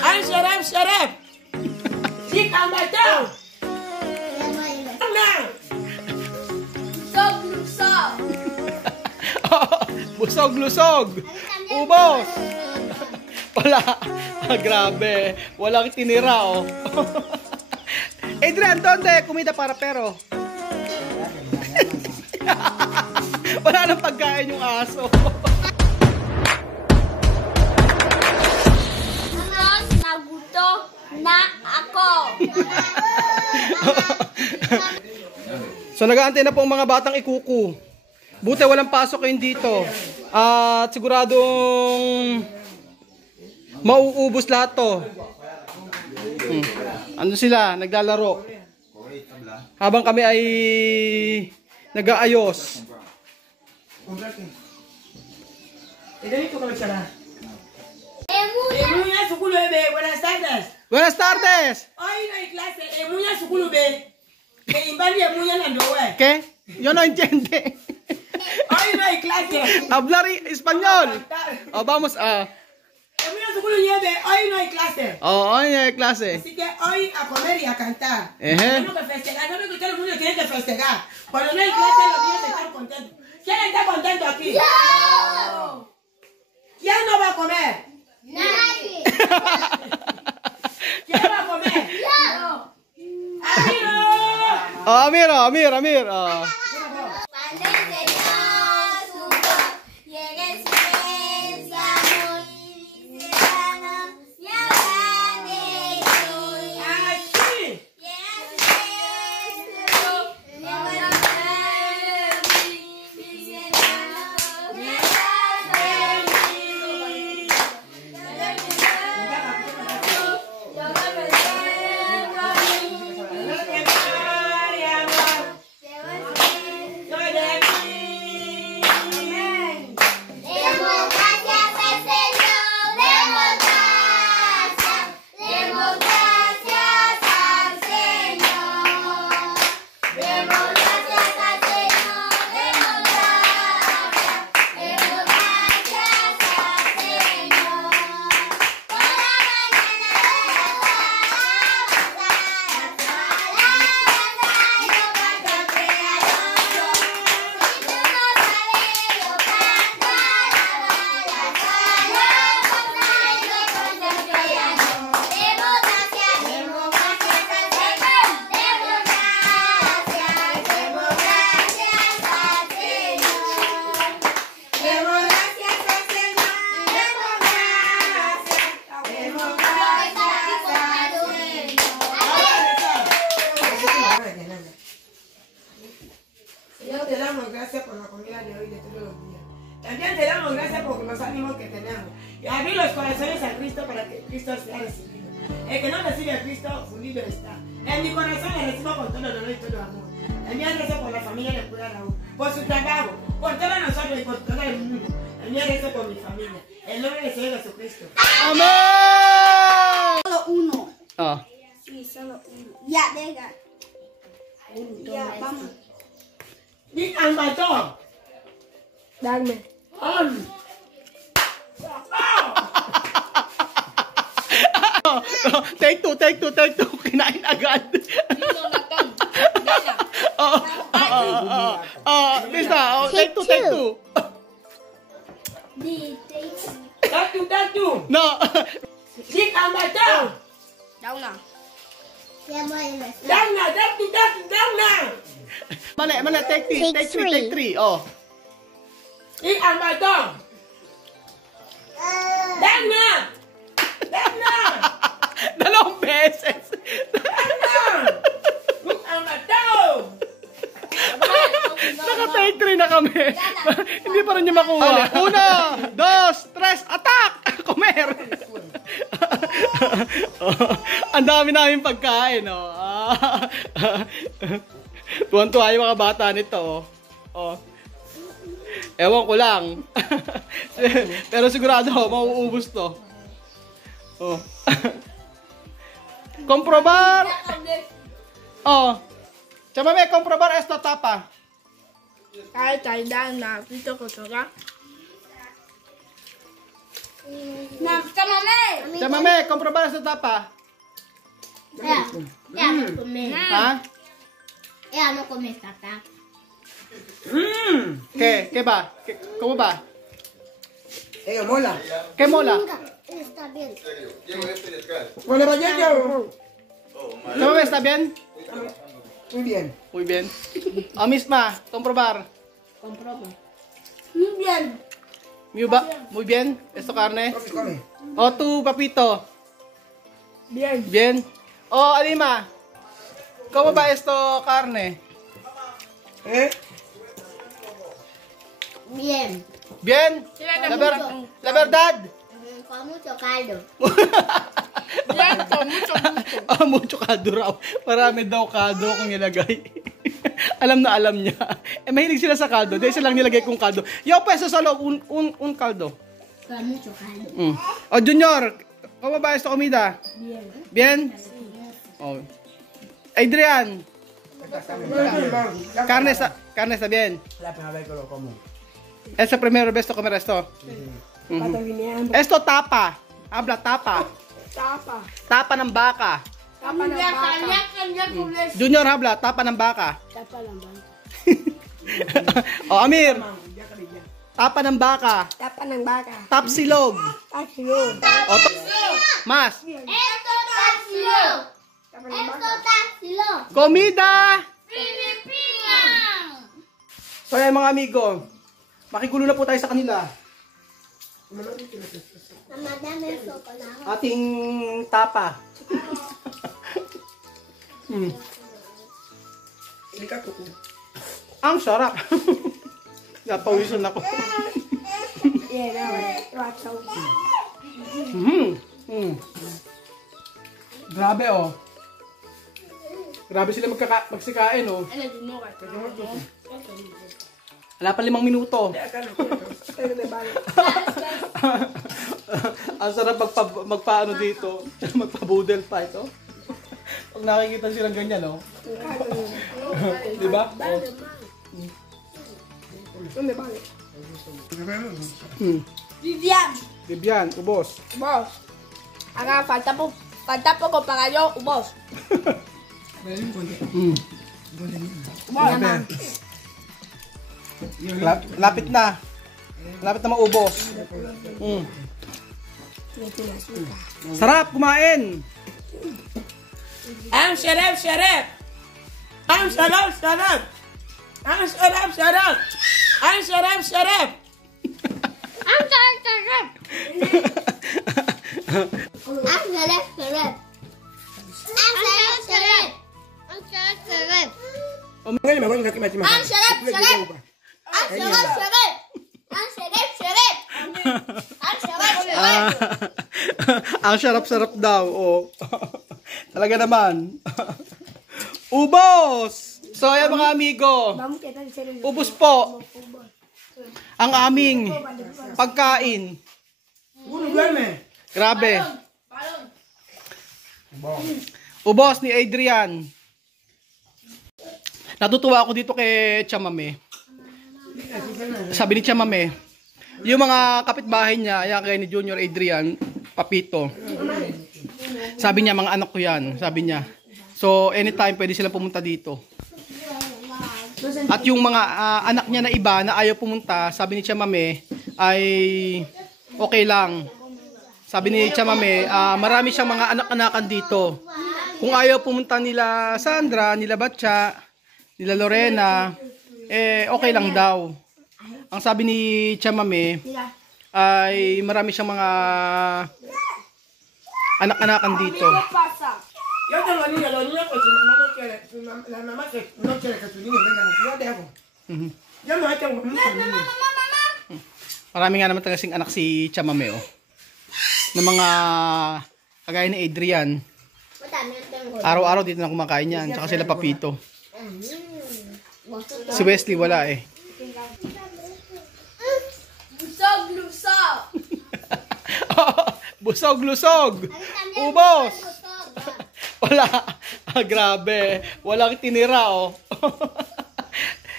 Ang sarap-sarap! Sik ang bato! Busog-lusog! Ubos! Wala. Grabe. Walang tinira, oh. Adrian, donde? Kumida para pero. Wala nang pagkain yung aso. Nagutom na ako. So nag-aantay na po ang mga batang ikuku. Buti walang pasok kayo dito. At siguradong mauubos lahat to. Ano sila? Naglalaro. Habang kami ay nag-aayos. Dito kami sana. Emuña sukulu be, buenas tardes. Buenas tardes! Hoy no hay clase, emuña sukulu be. Que invadi emuña nandowe. ¿Qué? Yo no entiende. Hoy no hay clase. Hablar español. Oh, vamos a... Emuña sukulu nieve, hoy no hay clase. Oh, hoy hay clase. Así que hoy a comer y a cantar. Tenemos que festejar, no me que todo el mundo tiene que festejar. Cuando no hay clase los niños están contentos. ¿Quién está contento aquí? Yo. ¿Quién no va a comer? Nadie. ¿Quién va a comer? Yo. ¡Amiro! Oh, Amir. Oh. Cuando el Señor supo, llega el silencio, amor, y será y habrá de ti. ¡Así! Llega el silencio, llega el silencio, y será y habrá de ti. Señor, te damos gracias por la comida de hoy y de todos los días. También te damos gracias por los ánimos que tenemos. Y abrir los corazones a Cristo para que Cristo sea recibido. El que no recibe a Cristo, fundido está. En mi corazón le recibo con todo dolor y todo amor. También rezo por la familia de Pura Raúl, por su trabajo, por todos nosotros y por todo el mundo. También rezo por mi familia. En nombre del Señor Jesucristo. Amén! Solo uno. Oh. Sí, solo uno. Ya, venga. Ya, vamos. Di ang bato. Dame. Take two. Kinain agad. Lista, take two. Datu. No. Di ang bato. Daw na. Down na. Mali, take three. Oh. Di ang bato. Down na. Dalawang beses. Look ang bato. Naka-take 3 na kami. Hindi pa rin niya makuha. 1, 2, 3, attack! Comer! Ang dami namin pagkain, oh. Tuwan-tuwa yung mga bata nito, oh. Ewan ko lang. Pero sigurado, mauubos to. Oh. Comprobar. Oh. Chamame, comprobar esta tapa. Ay, tanda na. Pito ko to ka. Chamame, comprobar sa tapa. No comer. Ha? Ella no come tata. ¿Qué va? ¿Cómo va? Mola. ¿Qué mola? Está bien. Bueno, mañana. Chamame, ¿está bien? Muy bien. Muy bien. O misma, comprobar. Muy bien. Muy bien. ¿Esto carne? Come. O tú, papito. Bien. Bien. O Alima. ¿Cómo va esto carne? Bien. Bien. La verdad. Con mucho caldo. Mucho kado raw. Marami daw kado kung nilagay. Alam na alam niya. Mahilig sila sa kaldo. Dahil silang nilagay kong kaldo. Yo, peso sa loob. Un kaldo. Con mucho caldo. O, Junior. ¿Cómo va esta comida? Bien. Oh. Adrian. Carne está bien. La primera vez que lo como. Es la primera vez que comer esto. Esto tapa. Habla tapa. Tapa ng baka. Junior habla, tapa ng baka. O Amir. Tapa ng baka. Tapa ng baka. Tapsilog. Tapsilog. O, Mas. Esto está silo. Esto está silo. Comida. Filipina. So ayan mga amigo. Makigulo na po tayo sa kanila. Mamá, dame eso con agua. Ating tapa. Ang sarap. Napawisan ako. Grabe oh. Grabe sila magsikain oh. Wala pa 5 minuto. Ang sarap magpaano dito. Magpa-boodle fight oh. Pag nakikita silang ganyan oh. Diba? Vivian, ubos. Boss, acá falta poco para yo, boss. Lapit na. Lapit na maubos. Sarap kumain. Ang sarap, sarap. Ang sarap, sarap. Ang sarap, sarap. Ang sarap, sarap. Ang sarap, sarap. Ang sarap, sarap. Ang sarap, sarap. Ang sarap, sarap. Ang sarap, sarap. Ang sarap, sarap. Ang sarap, sarap. Ang sarap, sarap. Ang sarap-sarap daw. Oh. Talaga naman. Ubos! So, ayan mga amigo. Ubos po. Ang aming pagkain. Grabe. Ubos ni Adrian. Natutuwa ako dito kay Chamame. Sabi ni Chamame, yung mga kapitbahay niya, ayan kay ni Junior Adrian, Papito. Sabi niya, mga anak ko yan. Sabi niya. So, anytime pwede sila pumunta dito. At yung mga anak niya na iba na ayaw pumunta, sabi ni Chamame, ay okay lang. Sabi ni Chamame, marami siyang mga anak-anakan dito. Kung ayaw pumunta nila Sandra, nila Batya, nila Lorena, okay lang daw. Ang sabi ni Chamame, ay marami siyang mga anak-anakan dito. Yo tengo niños, los niños pues su mamá no quiere, la mamá no quiere que sus niños vengan aquí, yo dejo. Yo no tengo muchos niños. Marami nga naman talagang anak si Chamame oh. Ng mga kagaya ni Adrian. Araw-araw dito na kumakain yan. Tsaka sila Papito. Si Wesley wala eh. Lusog. Busog-lusog. Ubos. Wala. Grabe. Walang tinira oh.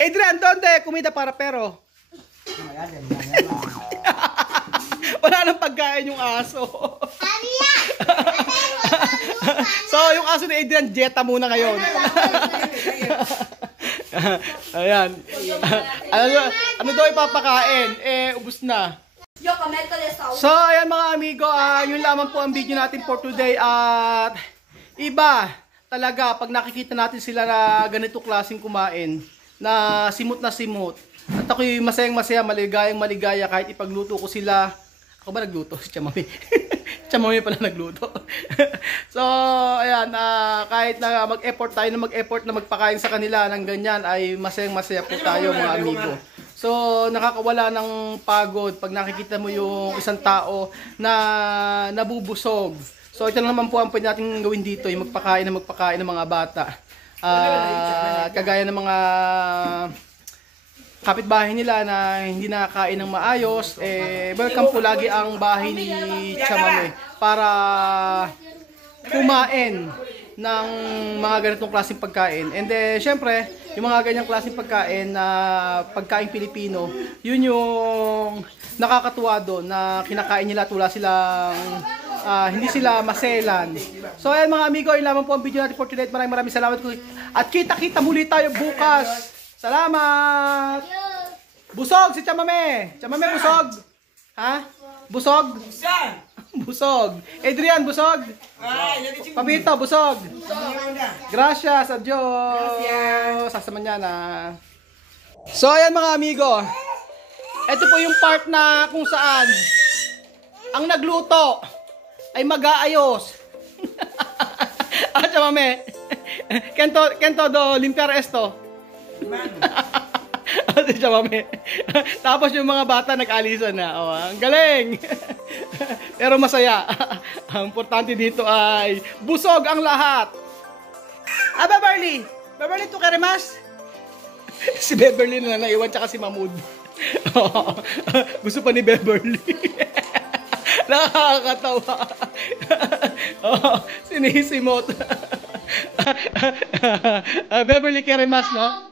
Adrian, donde? Comida para pero. Wala nang pagkain yung aso. So, yung aso ni Adrian, Jetta muna ngayon. Ayan. Ano daw ipapakain? Ubus na. So, ayan mga amigo, yun lamang po ang video natin for today. At iba talaga pag nakikita natin sila na ganito klaseng kumain, na simot. At ako'y masayang-masaya, maligayang-maligaya kahit ipagluto ko sila. Ako ba nagluto? Si Chamami. Chamami pala nagluto. So, ayan, kahit na mag-effort tayo na magpakain sa kanila ng ganyan, ay masayang-masaya po tayo mga amigo. So, nakakawala ng pagod pag nakikita mo yung isang tao na nabubusog. So, ito naman po ang pwede natin gawin dito, yung magpakain ng mga bata. Kagaya ng mga kapitbahay nila na hindi nakakain ng maayos, welcome po lagi ang bahay ni Chamame para kumain ng mga ganitong klaseng pagkain. And syempre, yung mga ganyang klaseng pagkain na pagkain Pilipino, yun yung nakakatuwa doon na kinakain nila at wala silang hindi sila maselan. So ayan mga amigo, yun lamang po ang video natin for today. Maraming salamat po. At kita muli tayo bukas. Salamat! Busog si Chamame! Chamame, busog! Ha? Busog? Busog! Adrian, busog! Papito, busog! Gracias, adios! Sasama niya na. So, ayan mga amigo. Ito po yung part na kung saan ang nagluto ay mag-aayos. Chamame, kento do limpiar esto. Ate Chamame. Tapos yung mga bata nag-alisan na. Oh, ang galing. Pero masaya. Ang importante dito ay busog ang lahat. Beverly! Beverly, tu karimas? Si Beverly na naiwan tsaka si Mahmoud. Gusto pa ni Beverly. Nakakatawa. Sinisimot. Beverly karimas, no?